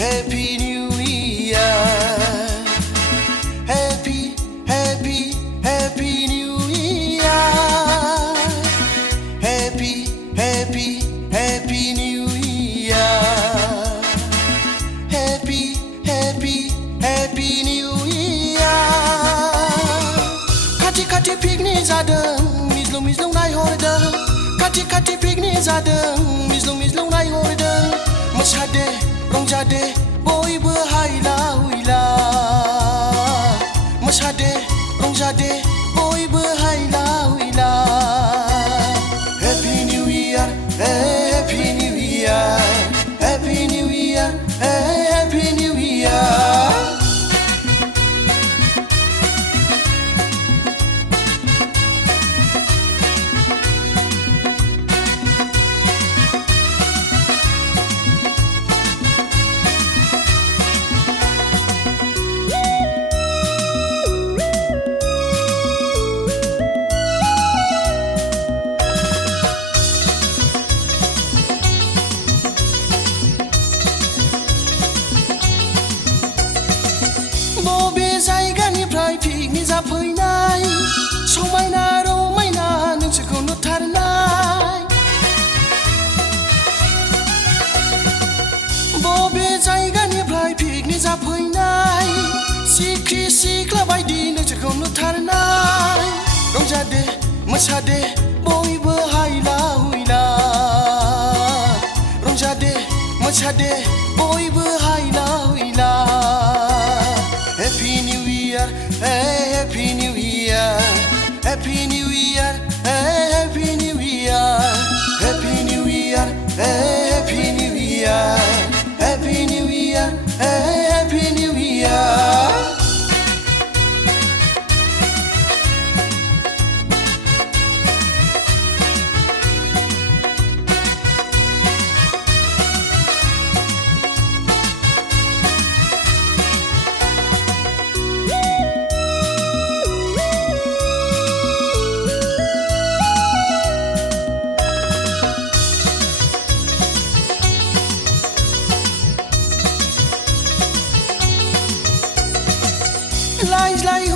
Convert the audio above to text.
Happy New Year. Happy New Year. Happy New Year. Happy New Year. Kati picnic जादों मिज्लुं नायहरदों Kati picnic जादों मिज्लुं नायहरदों मोसादे रंजादे बयबो हायला हुइला मोसादे रंजादे बयबो हायला हुइला Happy New Year Happy New Year Happy New Year Happy New Year बबे जायगानिफ्राय picnic जाफैनाय समायना रमायना नोंसोरखौ नुथारनाय बबे जायगानिफ्राय पिकनिक जाफैनाय सिख्रि सिख्ला बायदि नोंसोरखौ नुथारनाय रंजादे मोसादे बयबो हायला हुइला रंजादे मोसादे बयबो हायला हुइला Happy New Year, Happy New Year, Happy New Year, Happy New Year, Happy New Year, Happy New Year, Happy New Year, Happy New Year. लाइ